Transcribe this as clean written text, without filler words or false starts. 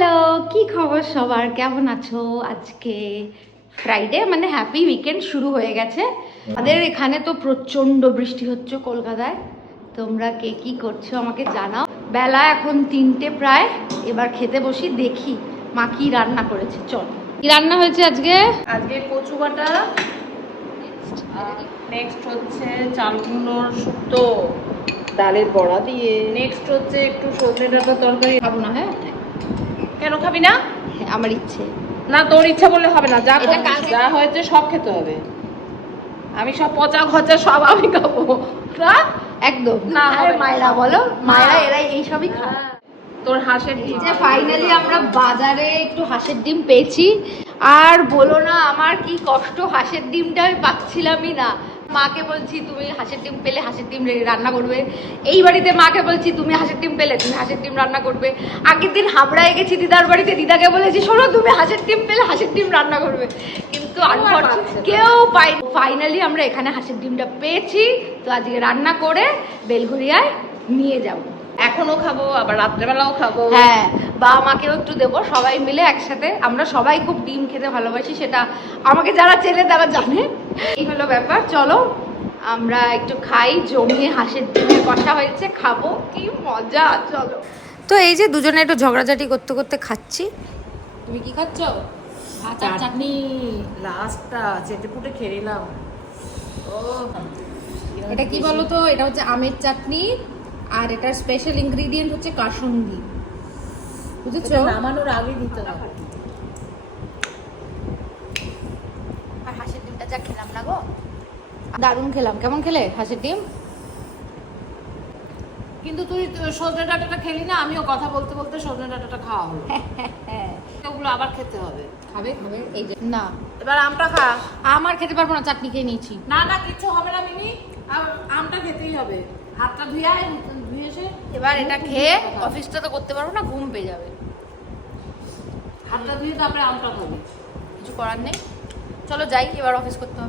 Hello, কি খবর সবার? কেমন আছো? আজকে ফ্রাইডে, মানে হ্যাপি উইকেন্ড শুরু হয়ে গেছে। আমাদের এখানে তো প্রচণ্ড বৃষ্টি হচ্ছে কলকাতায়। তোমরা কে কি করছো আমাকে জানাও। বেলা এখন 3টে প্রায়। এবার খেতে বসি, দেখি মা কি রান্না করেছে। চল, কি রান্না হয়েছে আজকে? আজকে কচু বাটা, নেক্সট হচ্ছে চাল কুমড়োর শুক্তো ডালের বড়া দিয়ে, নেক্সট হচ্ছে একটু সজনে ডাঁটার তরকারি। খাবো না। হ্যাঁ, কেন খাবি না? আমার ইচ্ছে। না, তোর ইচ্ছা বললে হবে না, যা এটা কালকে- যা হয়েছে সব খেতে হবে। আমি সব পচা খচা সব আমি খাবো না, একদম না, না। হবে না। মায়েরা বলো, মায়েরা এরা এইসবই খায়। তোর হাঁসের এই ডিম। যে ফাইনালি আমরা বাজারে একটু হাঁসের ডিম পেয়েছি। আর বলো না আমার কি কষ্ট, হাঁসের ডিমটা আমি পাচ্ছিলামই না। মাকে বলছি তুমি হাঁসের ডিম পেলে হাঁসের ডিম রান্না করবে। এই বাড়িতে মাকে বলছি তুমি হাঁসের ডিম পেলে তুমি হাঁসের ডিম রান্না করবে। আগের দিন হাবড়ায় গেছি দিদার বাড়িতে, দিদাকে বলেছি শোনো তুমি হাঁসের ডিম পেলে হাঁসের ডিম রান্না করবে, কিন্তু কেউ পাই। ফাইনালি আমরা এখানে হাঁসের ডিমটা পেয়েছি, তো আজকে রান্না করে বেলঘরিয়ায় নিয়ে যাবো। এখনো খাবো, আবার রাত্রেবেলাও খাবো। হ্যাঁ, বাবা মাকেও একটু দেবো, সবাই মিলে একসাথে। আমরা সবাই খুব ডিম খেতে ভালোবাসি, সেটা আমাকে যারা চেনে তারা জানে। এই হলো ব্যাপার। চলো আমরা একটু খাই, জমিয়ে হাঁসের ডিমের কষা হয়েছে, খাবো, কি মজা। চলো। তো এই যে দুজনে একটু ঝগড়াঝাটি করতে করতে খাচ্ছি। তুমি কি খাচ্ছ? আচার চাটনি। লাস্টটা চেটে পুটে খেয়ে নিলাম। ও, এটা কি বলো তো? এটা হচ্ছে আমের চাটনি, আর এটার স্পেশাল ইনগ্রিডিয়েন্ট হচ্ছে কাসুন্দি, বুঝেছো? নামানোর আগে দিতে হবে। আর হাঁসের ডিমটা যা খেলাম না গো, দারুণ খেলাম। কেমন খেলে হাঁসের ডিম? কিন্তু তুই সজনে ডাঁটাটা খেলি না, আমিও কথা বলতে বলতে সজনে ডাঁটাটা খাওয়া হলো। ওগুলো আবার খেতে হবে। খাবে খাবে। এই যে না, এবার আমটা খা। আমার খেতে পারবো না, চাটনি খেয়ে নিয়েছি। না না, কিচ্ছু হবে না মিনি, আর আমটা খেতেই হবে। হাতটা ধুয়ে এসে এবার এটা খেয়ে অফিসটা তো করতে পারবো না, ঘুম পেয়ে যাবে। হাতটা ধুয়ে তারপরে আমটা খাবি। কিছু করার নেই, চলো যাই, এবার অফিস করতে হবে।